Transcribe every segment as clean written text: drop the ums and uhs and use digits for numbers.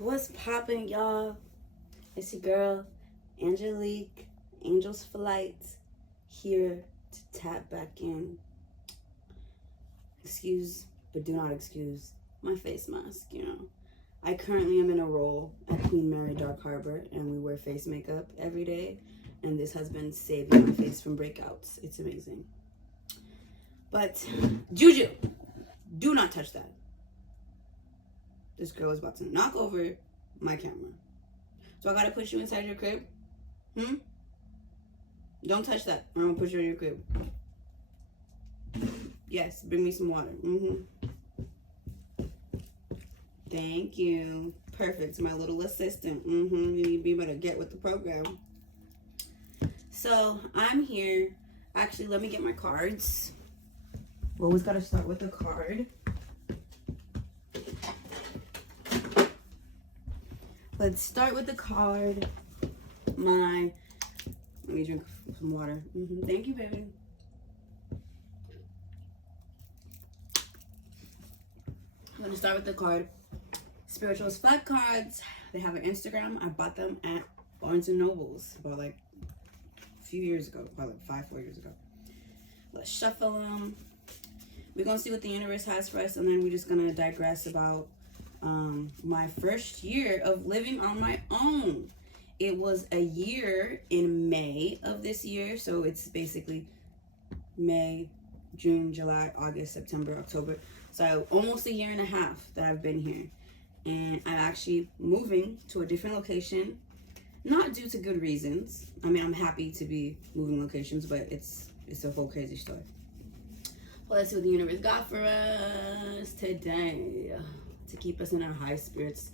What's poppin', y'all? It's your girl, Angelique, Angels Flight, here to tap back in. Excuse, but do not excuse my face mask, I currently am in a role at Queen Mary Dark Harbor, and we wear face makeup every day, and this has been saving my face from breakouts. It's amazing. But, Juju, do not touch that. This girl is about to knock over my camera. So I gotta put you inside your crib? Don't touch that. I'm gonna put you in your crib. Yes, bring me some water. Thank you. Perfect. My little assistant. You better get with the program. So I'm here. Actually, let me get my cards. We always gotta start with a card. Let's start with the card. Let me drink some water. Thank you, baby. I'm gonna start with the card. Spirituals Flag cards. They have an Instagram. I bought them at Barnes and Nobles about like a few years ago, probably like 4 years ago. Let's shuffle them. We're gonna see what the universe has for us, and then we're just gonna digress about my first year of living on my own. It was a year in May of this year, so it's basically May, June, July, August, September, October. So almost a year and a half that I've been here, and I'm actually moving to a different location, not due to good reasons. I mean, I'm happy to be moving locations, but it's a whole crazy story. Well, let's see what the universe got for us today to keep us in our high spirits.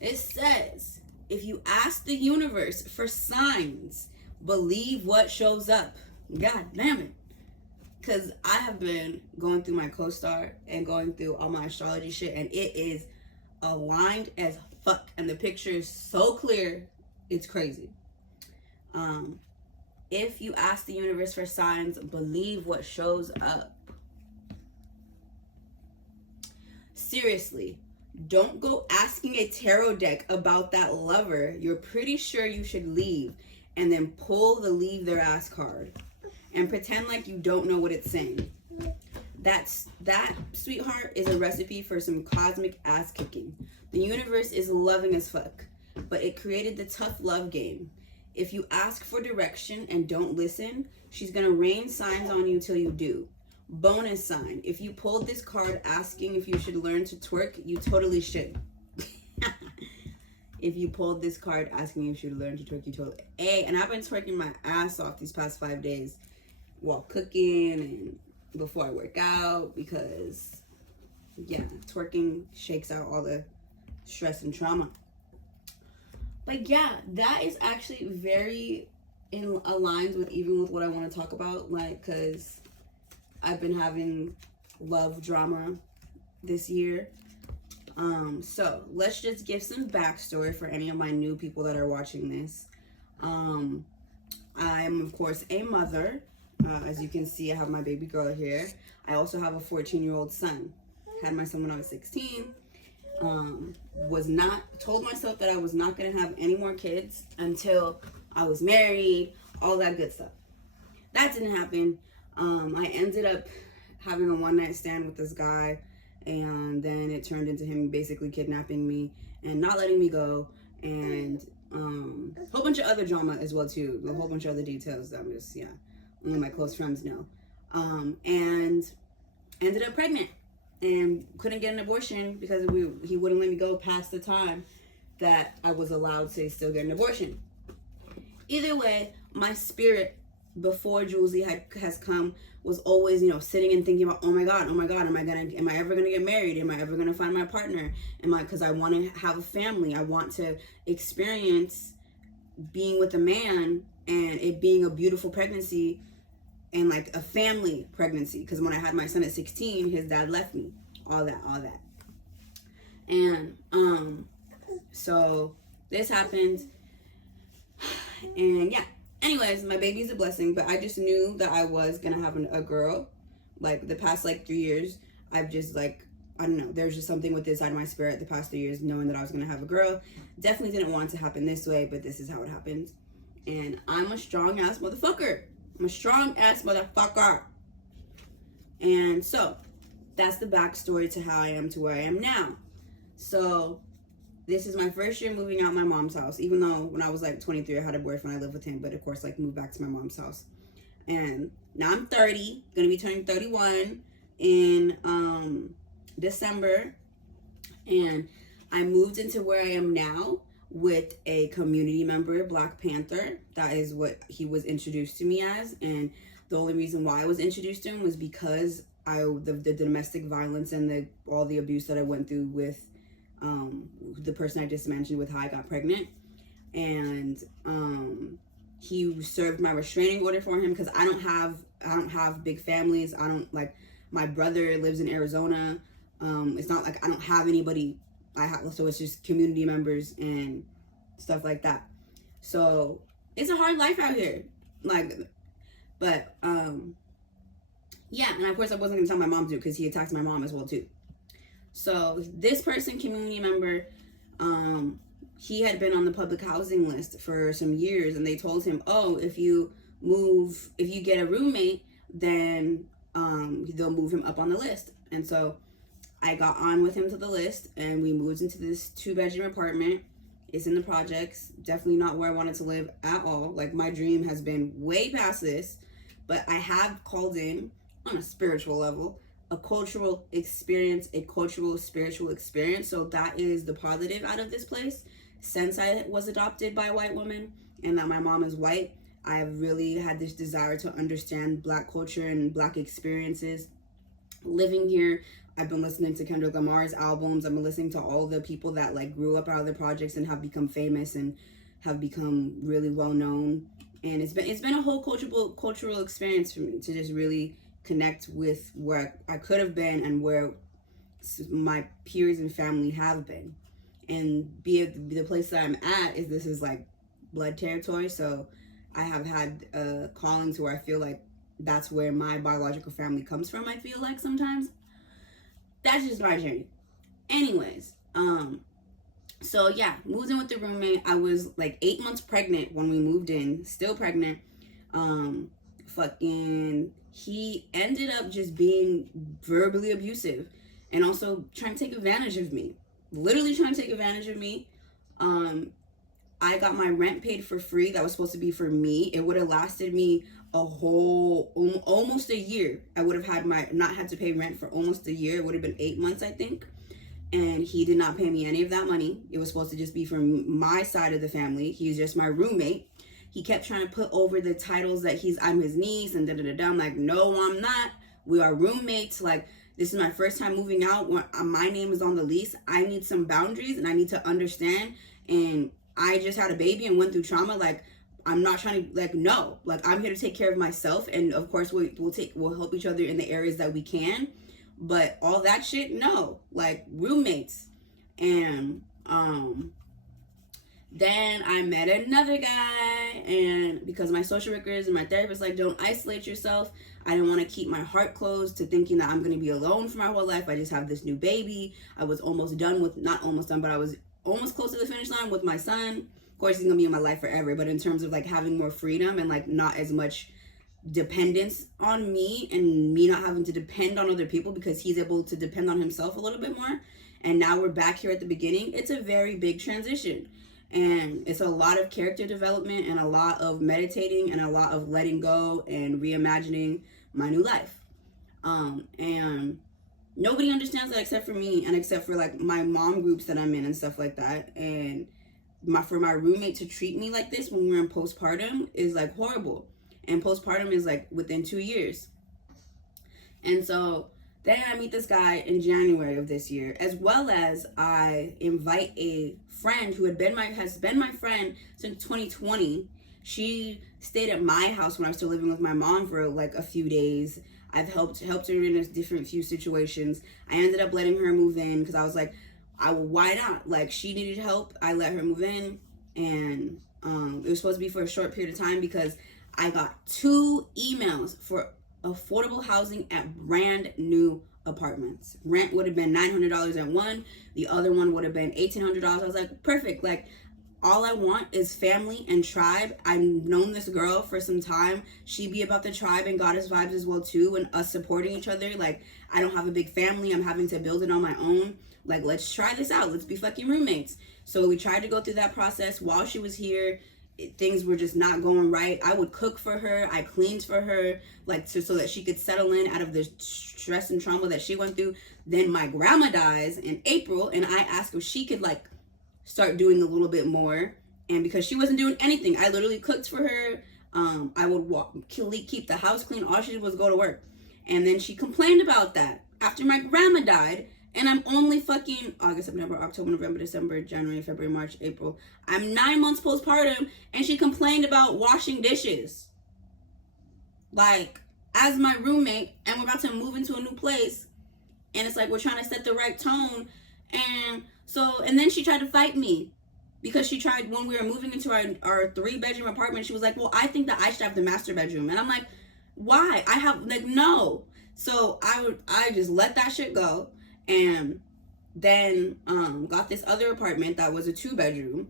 It says, if you ask the universe for signs, believe what shows up. God damn it. Because I have been going through my co-star and going through all my astrology shit, and it is aligned as fuck. And the picture is so clear, it's crazy. If you ask the universe for signs, believe what shows up. Seriously, don't go asking a tarot deck about that lover you're pretty sure you should leave, and then pull the leave their ass card and pretend like you don't know what it's saying. That, sweetheart, is a recipe for some cosmic ass kicking. The universe is loving as fuck, but it created the tough love game. If you ask for direction and don't listen, she's gonna rain signs on you till you do. Bonus sign, if you pulled this card asking if you should learn to twerk, you totally should. If you pulled this card asking if you should learn to twerk, you totally. And I've been twerking my ass off these past 5 days while cooking and before I work out, because yeah, twerking shakes out all the stress and trauma. But yeah, that is actually very aligns with even with what I want to talk about, like, because I've been having love drama this year. So let's just give some backstory for any of my new people that are watching this. I am, of course, a mother. As you can see, I have my baby girl here. I also have a 14-year-old son. Had my son when I was 16. Told myself that I was not going to have any more kids until I was married, all that good stuff. That didn't happen. I ended up having a one-night stand with this guy, and then it turned into him basically kidnapping me and not letting me go, and a whole bunch of other drama as well too, a whole bunch of other details that I'm just, only my close friends know. And ended up pregnant and couldn't get an abortion because he wouldn't let me go past the time that I was allowed to still get an abortion. Either way, my spirit before Julesy has come was always, sitting and thinking about, oh my god, am I ever gonna get married? Am I ever gonna find my partner? Because I want to have a family. I want to experience being with a man and it being a beautiful pregnancy and like a family pregnancy. Because when I had my son at 16, his dad left me. All that. And so this happened, and yeah. Anyways, my baby's a blessing, but I just knew that I was gonna have a girl. Like the past 3 years, I've just I don't know, there's just something with this side of my spirit the past 3 years, knowing that I was going to have a girl. Definitely didn't want it to happen this way, but this is how it happened. And I'm a strong ass motherfucker. I'm a strong ass motherfucker. And so that's the backstory to how I am to where I am now. So this is my first year moving out my mom's house, even though when I was like 23, I had a boyfriend, I lived with him, but of course, like, moved back to my mom's house. And now I'm 30, gonna be turning 31 in December. And I moved into where I am now with a community member, Black Panther. That is what he was introduced to me as. And the only reason why I was introduced to him was because the domestic violence and all the abuse that I went through with the person I just mentioned, with how I got pregnant. And he served my restraining order for him, because I don't have big families. I don't, like, my brother lives in Arizona. It's not like I don't have anybody. So it's just community members and stuff like that. So it's a hard life out here. Like, but yeah, and of course I wasn't gonna tell my mom to, because he attacked my mom as well too. So this person, community member, he had been on the public housing list for some years, and they told him, oh, if you get a roommate, then they'll move him up on the list. And so I got on with him to the list, and we moved into this 2-bedroom apartment. It's in the projects. Definitely not where I wanted to live at all. Like, my dream has been way past this, but I have called in, on a spiritual level, a cultural experience, a cultural spiritual experience. So that is the positive out of this place. Since I was adopted by a white woman and that my mom is white, I have really had this desire to understand Black culture and Black experiences. Living here, I've been listening to Kendrick Lamar's albums. I've been listening to all the people that, like, grew up out of the projects and have become famous and have become really well known. And it's been a whole cultural experience for me to just really connect with where I could have been and where my peers and family have been. And the place that I'm at this is like blood territory. So I have had callings where I feel like that's where my biological family comes from, I feel like sometimes. That's just my journey. Anyways, so yeah, moved in with the roommate. I was like 8 months pregnant when we moved in, still pregnant. He ended up just being verbally abusive and also trying to take advantage of me. Literally trying to take advantage of me. I got my rent paid for free. That was supposed to be for me. It would have lasted me a whole, almost a year. I would have not had to pay rent for almost a year. It would have been 8 months, I think. And he did not pay me any of that money. It was supposed to just be from my side of the family. He's just my roommate. He kept trying to put over the titles that I'm his niece and da-da-da-da. I'm like, no, I'm not. We are roommates. Like, this is my first time moving out. My name is on the lease. I need some boundaries and I need to understand. And I just had a baby and went through trauma. Like, I'm not trying to, like, no. Like, I'm here to take care of myself. And of course, we'll help each other in the areas that we can. But all that shit, no. Like, roommates. And then I met another guy, and because my social workers and my therapist, like, don't isolate yourself. I didn't want to keep my heart closed to thinking that I'm going to be alone for my whole life. I just have this new baby. I was almost done with, not almost done, but I was almost close to the finish line with my son. Of course, he's going to be in my life forever, but in terms of, like, having more freedom and, like, not as much dependence on me and me not having to depend on other people, because he's able to depend on himself a little bit more. And now we're back here at the beginning. It's a very big transition. And it's a lot of character development and a lot of meditating and a lot of letting go and reimagining my new life. And nobody understands that except for me and except for, like, my mom groups that I'm in and stuff like that. And for my roommate to treat me like this when we're in postpartum is, like, horrible. And postpartum is, like, within 2 years. And so then I meet this guy in January of this year, as well as I invite a friend who has been my friend since 2020. She stayed at my house when I was still living with my mom for, like, a few days. I've helped her in a different few situations. I ended up letting her move in because I was like, why not? Like, she needed help. I let her move in, and it was supposed to be for a short period of time because I got 2 emails for affordable housing at brand new apartments. Rent would have been $900 at one. The other one would have been $1,800. I was like, perfect. Like, all I want is family and tribe. I've known this girl for some time. She be about the tribe and goddess vibes as well too, and us supporting each other. Like, I don't have a big family. I'm having to build it on my own. Like, let's try this out. Let's be fucking roommates. So we tried to go through that process while she was here. Things were just not going right. I would cook for her. I cleaned for her, like, so that she could settle in out of the stress and trauma that she went through. Then my grandma dies in April, and I asked if she could, like, start doing a little bit more. And because she wasn't doing anything, I literally cooked for her. I would keep the house clean. All she did was go to work. And then she complained about that after my grandma died. And I'm only fucking August, September, October, November, December, January, February, March, April. I'm 9 months postpartum, and she complained about washing dishes. Like, as my roommate, and we're about to move into a new place, and it's like we're trying to set the right tone. And then she tried to fight me because she tried, when we were moving into our 3-bedroom apartment, she was like, well, I think that I should have the master bedroom. And I'm like, why? I have, like, no. So I just let that shit go. And then got this other apartment that was a 2-bedroom.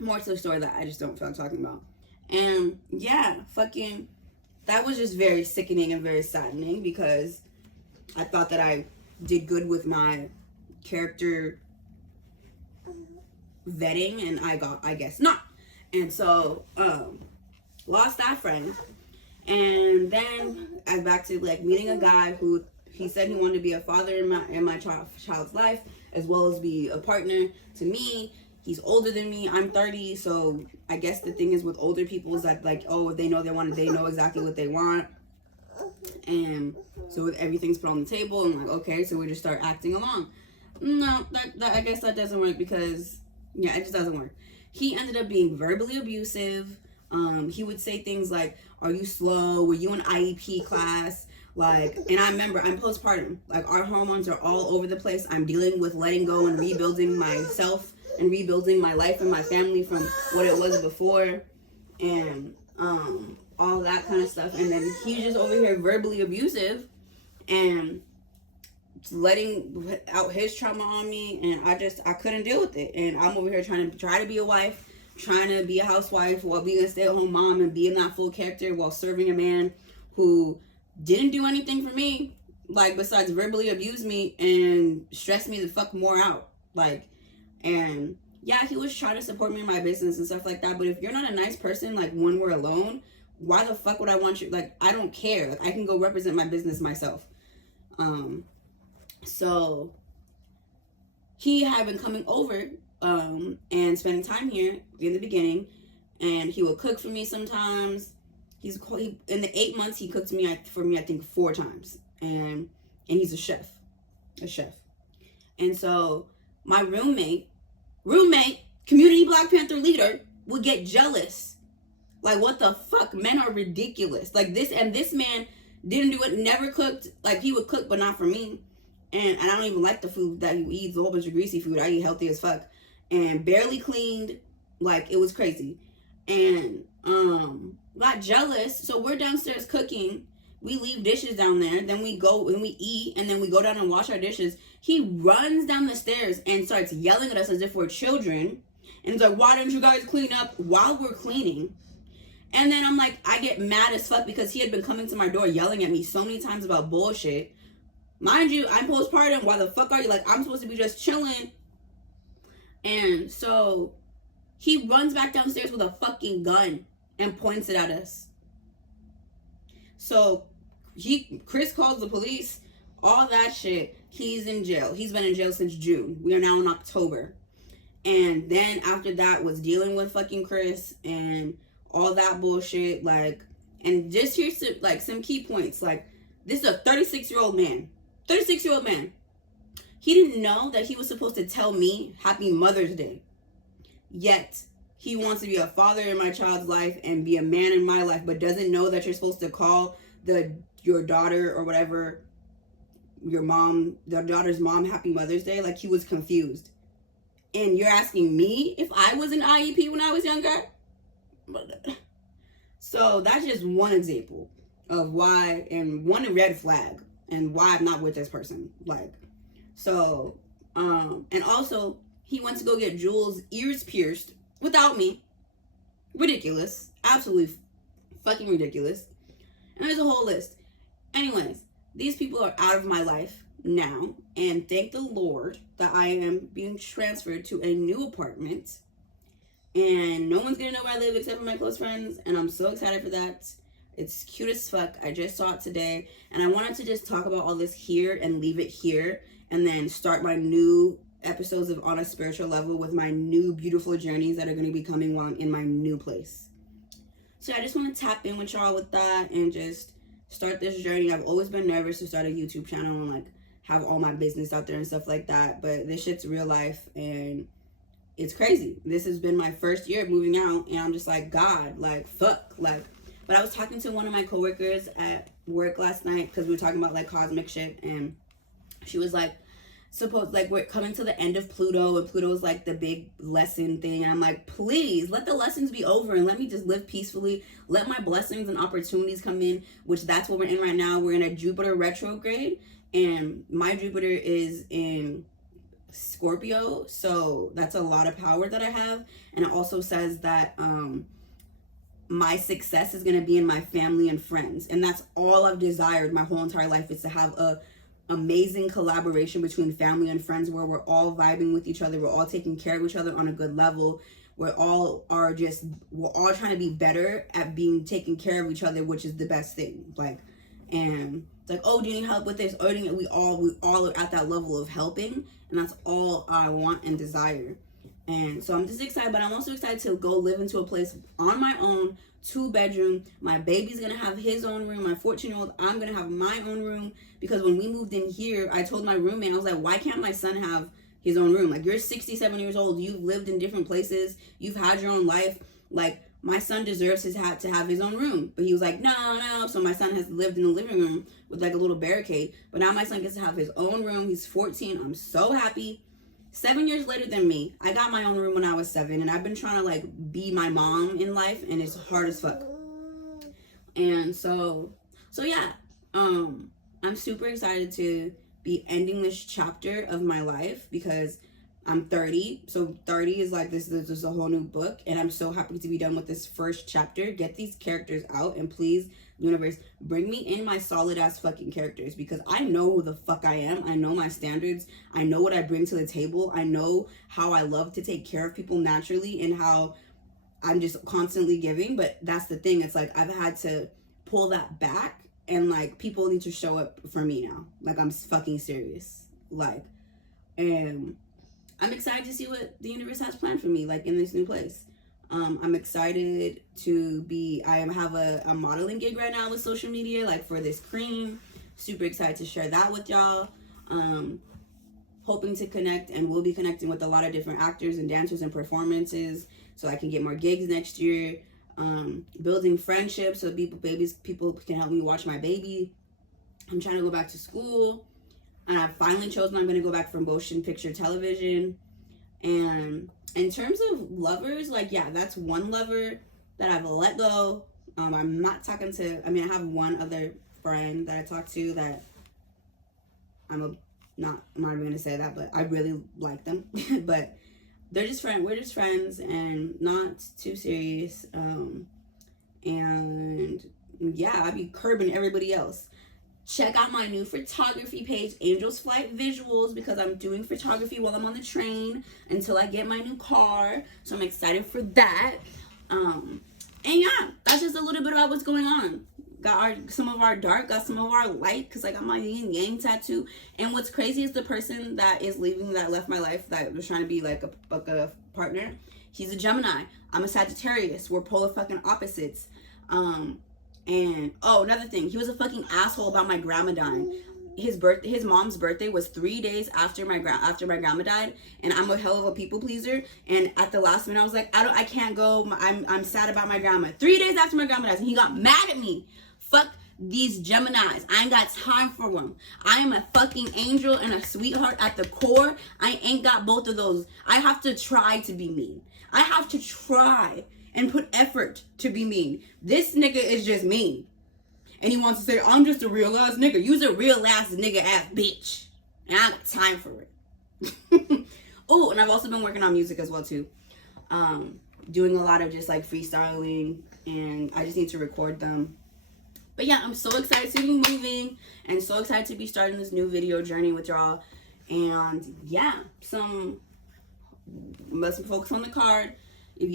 More to the story that I just don't feel like talking about. And yeah, fucking, that was just very sickening and very saddening because I thought that I did good with my character vetting, and I guess not. And so lost that friend. And then I was back to, like, meeting a guy who, he said he wanted to be a father in my child's life, as well as be a partner to me. He's older than me. I'm 30, so I guess the thing is with older people is that, like, oh, if they know they know exactly what they want. And so everything's put on the table, and like, okay, so we just start acting along. No, that I guess that doesn't work because, yeah, it just doesn't work. He ended up being verbally abusive. He would say things like, are you slow? Were you in IEP class? Like, and I remember I'm postpartum. Like, our hormones are all over the place. I'm dealing with letting go and rebuilding myself and rebuilding my life and my family from what it was before, and all that kind of stuff. And then he's just over here verbally abusive and letting out his trauma on me, and I couldn't deal with it. And I'm over here trying to be a wife, trying to be a housewife while being a stay-at-home mom and being that full character while serving a man who didn't do anything for me, like, besides verbally abuse me and stress me the fuck more out. Like, and yeah, he was trying to support me in my business and stuff like that, but if you're not a nice person, like, when we're alone, why the fuck would I want you? Like, I don't care. Like, I can go represent my business myself. So he had been coming over and spending time here in the beginning, and he would cook for me sometimes. In the 8 months he cooked for me I think 4 times, and he's a chef. And so my roommate, community Black Panther leader, would get jealous. Like, what the fuck? Men are ridiculous. Like, this man didn't do it, never cooked. Like, he would cook, but not for me. And I don't even like the food that he eats, a whole bunch of greasy food. I eat healthy as fuck. And barely cleaned. Like, it was crazy. And got jealous. So we're downstairs cooking. We leave dishes down there. Then we go and we eat. And then we go down and wash our dishes. He runs down the stairs and starts yelling at us as if we're children. And he's like, why didn't you guys clean up while we're cleaning? And then I'm like, I get mad as fuck because he had been coming to my door yelling at me so many times about bullshit. Mind you, I'm postpartum. Why the fuck are you? Like, I'm supposed to be just chilling. And so he runs back downstairs with a fucking gun and points it at us. So Chris calls the police, all that shit. He's in jail. He's been in jail since June. We are now in October. And then after that was dealing with fucking Chris and all that bullshit. Like, and just here's some key points. Like, this is a 36-year-old man. 36-year-old man. He didn't know that he was supposed to tell me Happy Mother's Day. Yet, he wants to be a father in my child's life and be a man in my life, but doesn't know that you're supposed to call your daughter or whatever, your daughter's mom, Happy Mother's Day. Like, he was confused. And you're asking me if I was an IEP when I was younger? So that's just one example of why, and one red flag and why I'm not with this person. Like, so, and also, he went to go get Jules' ears pierced without me. Ridiculous. Absolutely fucking ridiculous. And there's a whole list. Anyways, these people are out of my life now, and thank the Lord that I am being transferred to a new apartment, and no one's gonna know where I live except for my close friends, and I'm so excited for that. It's cute as fuck. I just saw it today, and I wanted to just talk about all this here and leave it here, and then start my new episodes of On a Spiritual Level with my new beautiful journeys that are going to be coming while I'm in my new place. So I just want to tap in with y'all with that and just start this journey. I've always been nervous to start a YouTube channel and like have all my business out there and stuff like that, but this shit's real life and it's crazy. This has been my first year moving out, and I'm just like, God, like, fuck, like. But I was talking to one of my coworkers at work last night because we were talking about like cosmic shit, and she was like, we're coming to the end of Pluto, and Pluto's like the big lesson thing, and I'm like, please let the lessons be over and let me just live peacefully. Let my blessings and opportunities come in, which that's what we're in right now. We're in a Jupiter retrograde, and my Jupiter is in Scorpio, so that's a lot of power that I have. And it also says that my success is going to be in my family and friends, and that's all I've desired my whole entire life, is to have a amazing collaboration between family and friends where we're all vibing with each other, we're all taking care of each other on a good level, we're all trying to be better at being taking care of each other, which is the best thing. Like, and it's like, oh, do you need help with this? Oh, we all are at that level of helping, and that's all I want and desire. And so I'm just excited, but I'm also excited to go live into a place on my own, 2-bedroom. My baby's gonna have his own room. My 14-year-old, I'm gonna have my own room. Because when we moved in here, I told my roommate, I was like, why can't my son have his own room? Like, you're 67 years old. You've lived in different places. You've had your own life. Like, my son deserves to have his own room. But he was like, no. So my son has lived in the living room with like a little barricade. But now my son gets to have his own room. He's 14. I'm so happy. 7 years later than me. I got my own room when I was 7, and I've been trying to like be my mom in life, and it's hard as fuck. And so yeah, I'm super excited to be ending this chapter of my life because I'm 30. So 30 is like, this is a whole new book, and I'm so happy to be done with this first chapter. Get these characters out, and please, universe, bring me in my solid ass fucking characters, because I know who the fuck I am. I know my standards. I know what I bring to the table. I know how I love to take care of people naturally and how I'm just constantly giving. But that's the thing. It's like I've had to pull that back, and like people need to show up for me now. Like, I'm fucking serious. Like, and I'm excited to see what the universe has planned for me, like in this new place. I'm excited to be, I have a modeling gig right now with social media, like for this cream. Super excited to share that with y'all. Hoping to connect, and will be connecting with a lot of different actors and dancers and performances so I can get more gigs next year. Building friendships so people can help me watch my baby. I'm trying to go back to school, and I've finally chosen I'm going to go back for motion picture television. And in terms of lovers, like, yeah, that's one lover that I've let go. I'm not talking to, I have one other friend that I talk to that I'm not even going to say that, but I really like them. But they're just friends. We're just friends and not too serious. And yeah, I'd be curbing everybody else. Check out my new photography page, Angels Flight Visuals, because I'm doing photography while I'm on the train until I get my new car. So I'm excited for that. And yeah, that's just a little bit about what's going on. Got some of our dark, got some of our light, because I got my yin yang tattoo. And what's crazy is the person that is leaving, that left my life, that was trying to be like a partner, he's a Gemini. I'm a Sagittarius. We're polar fucking opposites. And oh, another thing, he was a fucking asshole about my grandma dying. His mom's birthday was 3 days after my grandma died, and I'm a hell of a people pleaser. And at the last minute, I was like, I can't go. I'm sad about my grandma. 3 days after my grandma dies, and he got mad at me. Fuck these Geminis. I ain't got time for them. I am a fucking angel and a sweetheart at the core. I ain't got both of those. I have to try to be mean. I have to try and put effort to be mean. This nigga is just mean. And he wants to say, I'm just a real ass nigga. You's a real ass nigga ass bitch. And I got time for it. Oh, and I've also been working on music as well too. Doing a lot of just like freestyling, and I just need to record them. But yeah, I'm so excited to be moving and so excited to be starting this new video journey with y'all. And yeah, let's focus on the card. If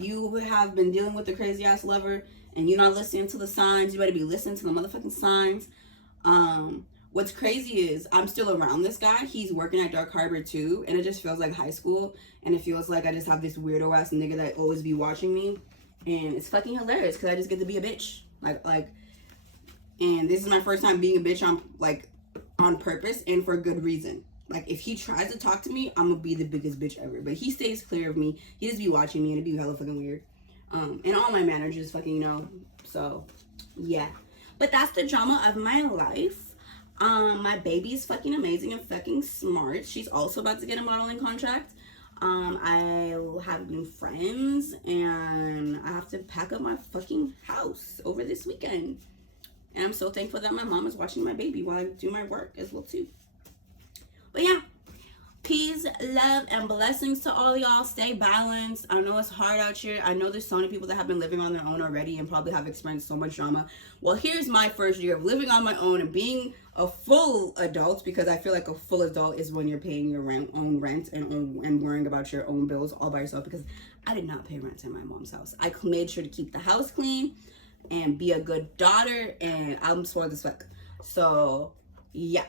you have been dealing with the crazy ass lover and you're not listening to the signs, you better be listening to the motherfucking signs. What's crazy is I'm still around this guy. He's working at Dark Harbor too, and it just feels like high school, and it feels like I just have this weirdo ass nigga that always be watching me, and it's fucking hilarious because I just get to be a bitch. And this is my first time being a bitch on purpose and for a good reason. Like, if he tries to talk to me, I'm gonna be the biggest bitch ever. But he stays clear of me. He just be watching me, and it'd be hella fucking weird. And all my managers fucking so yeah. But that's the drama of my life. My baby is fucking amazing and fucking smart. She's also about to get a modeling contract. I have new friends, and I have to pack up my fucking house over this weekend. And I'm so thankful that my mom is watching my baby while I do my work as well too. But yeah, peace, love, and blessings to all y'all. Stay balanced. I know it's hard out here. I know there's so many people that have been living on their own already and probably have experienced so much drama. Well, here's my first year of living on my own and being a full adult, because I feel like a full adult is when you're paying your own rent and worrying about your own bills all by yourself, because I did not pay rent in my mom's house. I made sure to keep the house clean and be a good daughter, and I'm spoiled as fuck. So yeah,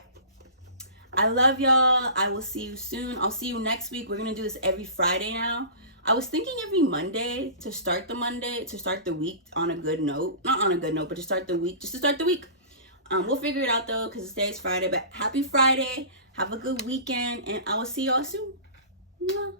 I love y'all. I will see you soon. I'll see you next week. We're gonna do this every Friday now. I was thinking every Monday to start the week on a good note. Not on a good note, but to start the week, just to start the week. We'll figure it out though, because today's Friday. But happy Friday. Have a good weekend, and I will see y'all soon. Mwah.